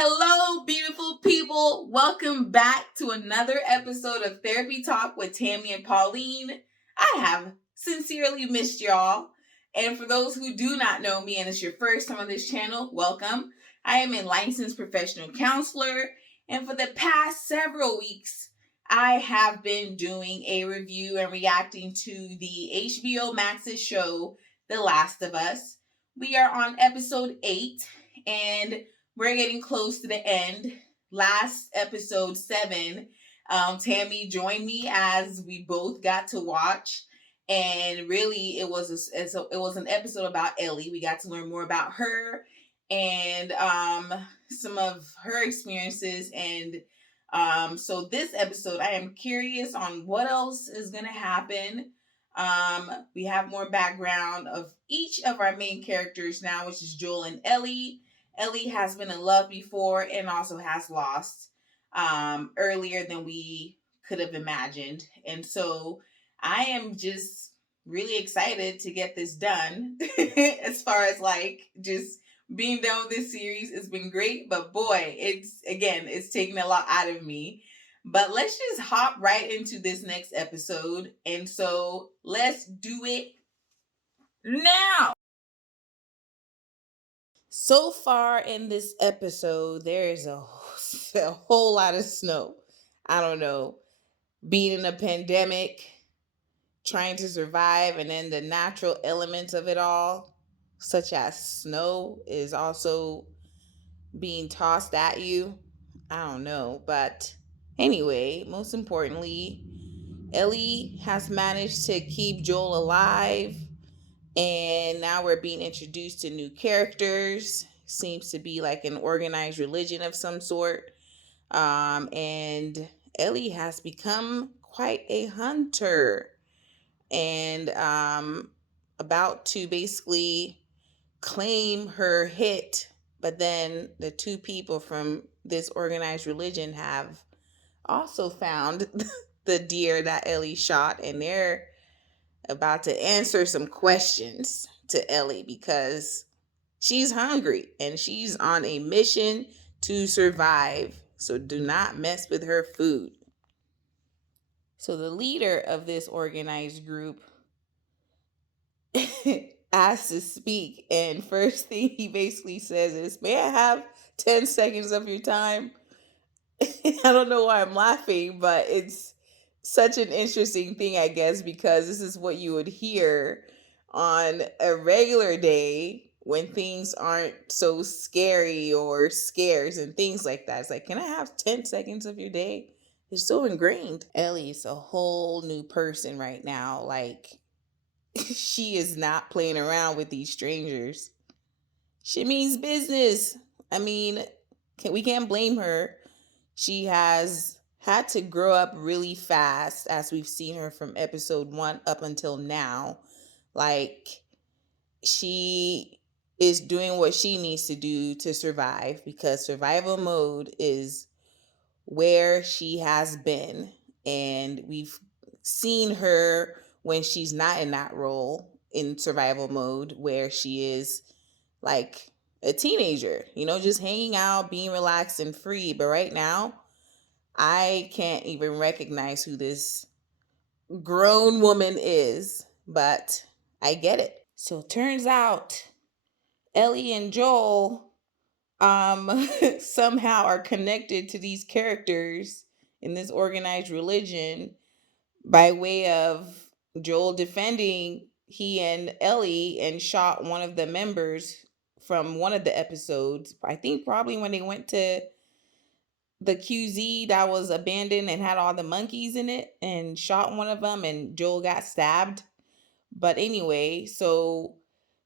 Hello, beautiful people. Welcome back to another episode of Therapy Talk with Tammy and Pauline. I have sincerely missed y'all. And for those who do not know me and it's your first time on this channel, welcome. I am a licensed professional counselor. And for the past several weeks, I have been doing a review and reacting to the HBO Max's show, The Last of Us. We are on episode 8 and we're getting close to the end. Last episode 7, Tammy joined me as we both got to watch, and really it was an episode about Ellie. We got to learn more about her and some of her experiences, and so this episode I am curious on what else is gonna happen. We have more background of each of our main characters now, which is Joel and Ellie. Ellie has been in love before and also has lost earlier than we could have imagined. And so I am just really excited to get this done. As far as like just being done with this series, it's been great. But boy, it's taken a lot out of me. But let's just hop right into this next episode. And so let's do it now. So far in this episode, there is a whole lot of snow. I don't know, being in a pandemic, trying to survive, and then the natural elements of it all, such as snow, is also being tossed at you. I don't know, but anyway, most importantly, Ellie has managed to keep Joel alive. And now we're being introduced to new characters. Seems to be like an organized religion of some sort. And Ellie has become quite a hunter and about to basically claim her hit. But then the two people from this organized religion have also found the deer that Ellie shot, and they're about to answer some questions to Ellie because she's hungry and she's on a mission to survive. So do not mess with her food. So the leader of this organized group asks to speak, and first thing he basically says is, "May I have 10 seconds of your time?" I don't know why I'm laughing, but it's such an interesting thing, I guess, because this is what you would hear on a regular day when things aren't so scary or scarce and things like that. It's like, can I have 10 seconds of your day? It's so ingrained. Ellie's a whole new person right now. Like, she is not playing around with these strangers. She means business. I mean, we can't blame her. She has had to grow up really fast, as we've seen her from episode 1 up until now. Like, she is doing what she needs to do to survive, because survival mode is where she has been. And we've seen her when she's not in that role in survival mode, where she is like a teenager, just hanging out, being relaxed and free. But right now, I can't even recognize who this grown woman is, but I get it. So it turns out Ellie and Joel somehow are connected to these characters in this organized religion by way of Joel defending he and Ellie and shot one of the members from one of the episodes. I think probably when they went to the QZ that was abandoned and had all the monkeys in it, and shot one of them, and Joel got stabbed. But anyway, so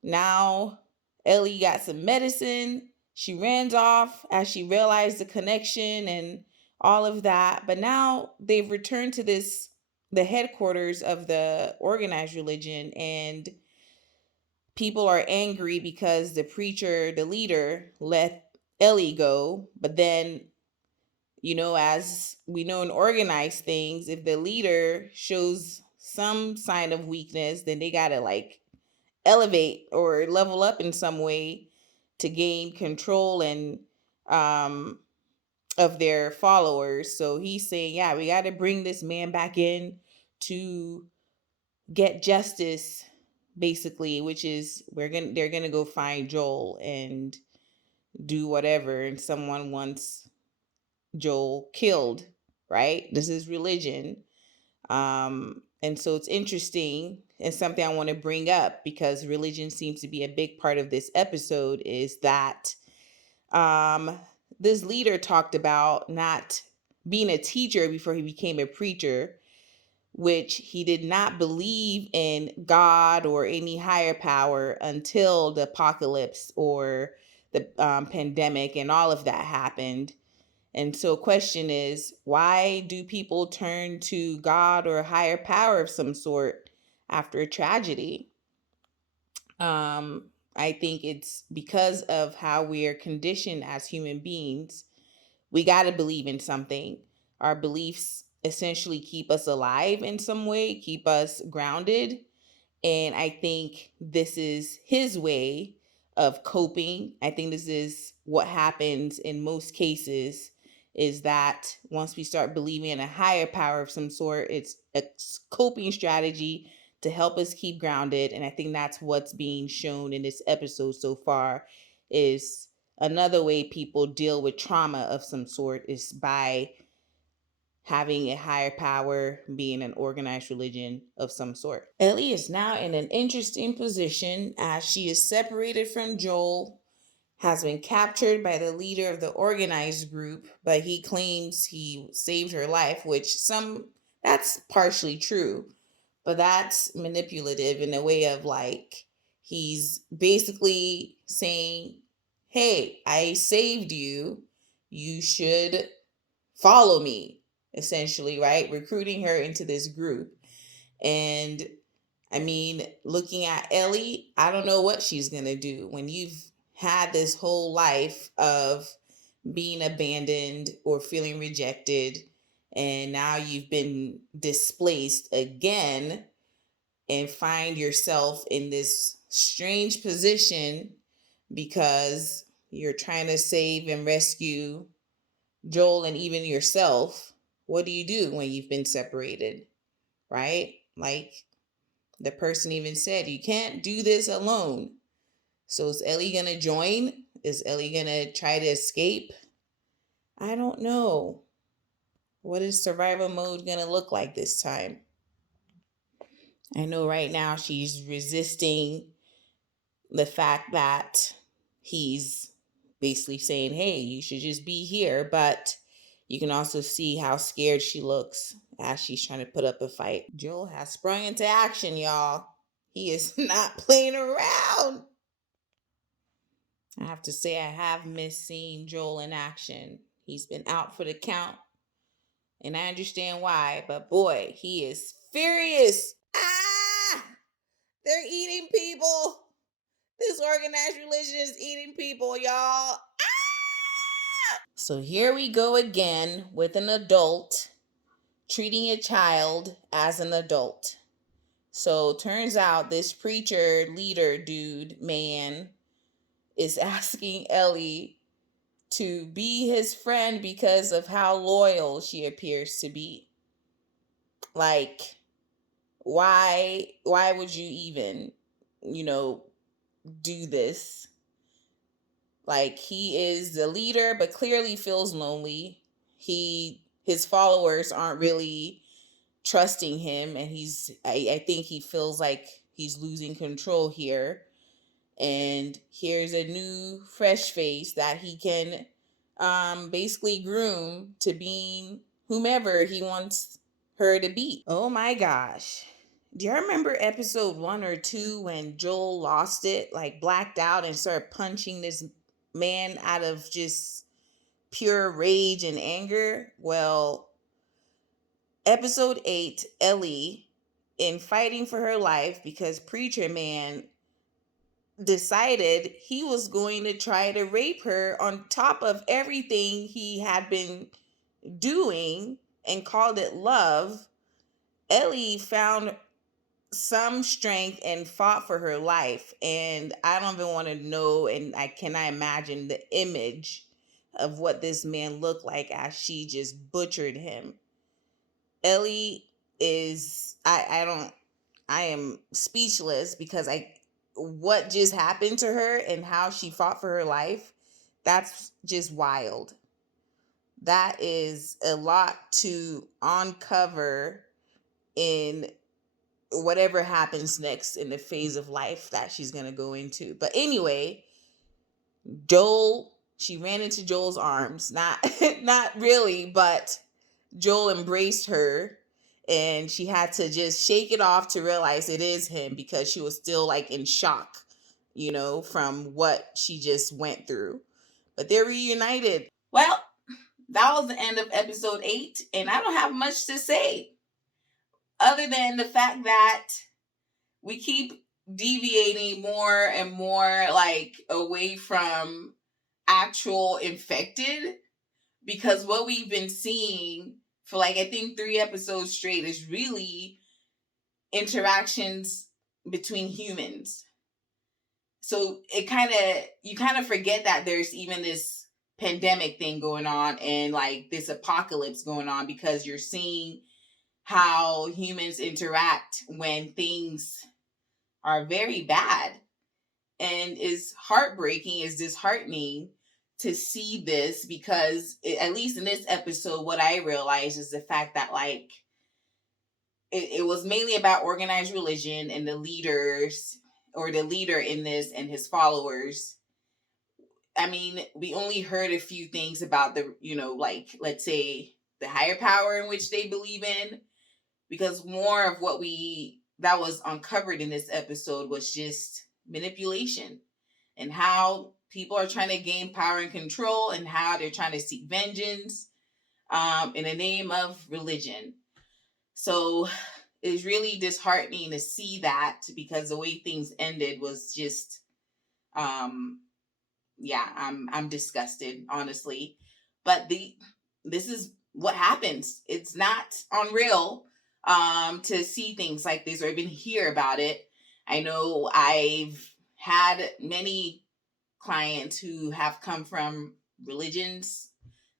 now Ellie got some medicine. She ran off as she realized the connection and all of that. But now they've returned to the headquarters of the organized religion, and people are angry because the preacher, the leader, let Ellie go. But then, as we know in organized things, if the leader shows some sign of weakness, then they gotta like elevate or level up in some way to gain control and of their followers. So he's saying, yeah, we got to bring this man back in to get justice, basically, which is they're gonna go find Joel and do whatever, and someone wants Joel killed, right? This is religion. And so it's interesting and something I want to bring up because religion seems to be a big part of this episode is that um, this leader talked about not being a teacher before he became a preacher, which he did not believe in God or any higher power until the apocalypse or the pandemic and all of that happened. And so, question is, why do people turn to God or a higher power of some sort after a tragedy? I think it's because of how we are conditioned as human beings. We got to believe in something. Our beliefs essentially keep us alive in some way, keep us grounded. And I think this is his way of coping. I think this is what happens in most cases is that once we start believing in a higher power of some sort, it's a coping strategy to help us keep grounded. And I think that's what's being shown in this episode so far is another way people deal with trauma of some sort is by having a higher power, being an organized religion of some sort. Ellie is now in an interesting position as she is separated from Joel, has been captured by the leader of the organized group, but he claims he saved her life, which that's partially true, but that's manipulative in a way of like he's basically saying, "Hey, I saved you. You should follow me," essentially, right? Recruiting her into this group. And I mean, looking at Ellie, I don't know what she's going to do when you've had this whole life of being abandoned or feeling rejected, and now you've been displaced again and find yourself in this strange position because you're trying to save and rescue Joel and even yourself. What do you do when you've been separated, right? Like the person even said, you can't do this alone. So is Ellie going to join? Is Ellie going to try to escape? I don't know. What is survival mode going to look like this time? I know right now she's resisting the fact that he's basically saying, hey, you should just be here. But you can also see how scared she looks as she's trying to put up a fight. Joel has sprung into action, y'all. He is not playing around. I have to say, I have missed seeing Joel in action. He's been out for the count, and I understand why, but boy, he is furious. Ah! They're eating people. This organized religion is eating people, y'all. So here we go again with an adult treating a child as an adult. So turns out this preacher leader dude man is asking Ellie to be his friend because of how loyal she appears to be. Like, why would you even, do this? Like, he is the leader, but clearly feels lonely. His followers aren't really trusting him, and I think he feels like he's losing control here. And here's a new fresh face that he can basically groom to being whomever he wants her to be. Oh my gosh. Do you remember episode 1 or 2 when Joel lost it, like blacked out and started punching this man out of just pure rage and anger? Well, episode 8, Ellie, in fighting for her life because Preacher Man decided he was going to try to rape her on top of everything he had been doing and called it love. Ellie found some strength and fought for her life. And I don't even want to know, and I cannot imagine the image of what this man looked like as she just butchered him. Ellie is I am speechless because what just happened to her and how she fought for her life, that's just wild. That is a lot to uncover in whatever happens next in the phase of life that she's going to go into. But anyway, she ran into Joel's arms. Not really, but Joel embraced her and she had to just shake it off to realize it is him because she was still like in shock, from what she just went through. But they're reunited. Well, that was the end of episode 8, and I don't have much to say other than the fact that we keep deviating more and more like away from actual infected, because what we've been seeing for like I think 3 episodes straight is really interactions between humans. So you kind of forget that there's even this pandemic thing going on and like this apocalypse going on, because you're seeing how humans interact when things are very bad. And is heartbreaking, is disheartening to see this, because at least in this episode, what I realized is the fact that like it was mainly about organized religion and the leaders, or the leader in this and his followers. I mean, we only heard a few things about the, like, let's say the higher power in which they believe in, because more of that was uncovered in this episode was just manipulation and how people are trying to gain power and control and how they're trying to seek vengeance in the name of religion. So it's really disheartening to see that, because the way things ended was just, I'm disgusted, honestly. But this is what happens. It's not unreal to see things like this or even hear about it. I know I've had many clients who have come from religions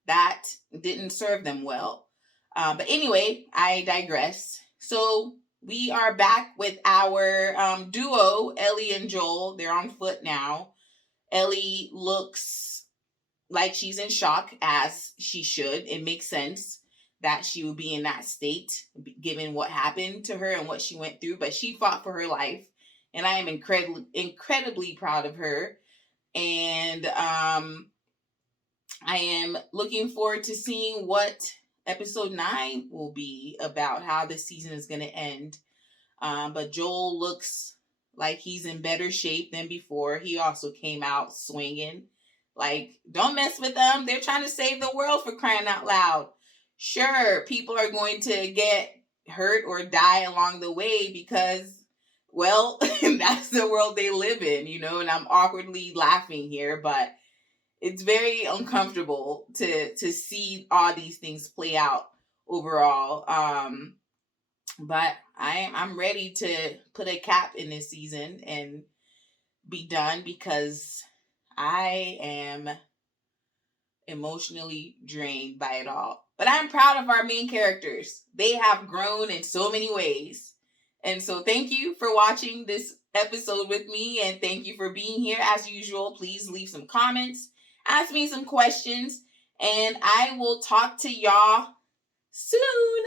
that didn't serve them well. But anyway, I digress. So we are back with our duo, Ellie and Joel. They're on foot now. Ellie looks like she's in shock, as she should. It makes sense that she would be in that state given what happened to her and what she went through, but she fought for her life, and I am incredibly proud of her. And I am looking forward to seeing what episode 9 will be about, how this season is going to end. But Joel looks like he's in better shape than before. He also came out swinging. Like, don't mess with them. They're trying to save the world, for crying out loud. Sure, people are going to get hurt or die along the way because, well, that's the world they live in, and I'm awkwardly laughing here, but it's very uncomfortable to see all these things play out overall. But I'm ready to put a cap in this season and be done, because I am emotionally drained by it all. But I'm proud of our main characters. They have grown in so many ways. And so thank you for watching this episode with me, and thank you for being here. As usual, please leave some comments, ask me some questions, and I will talk to y'all soon.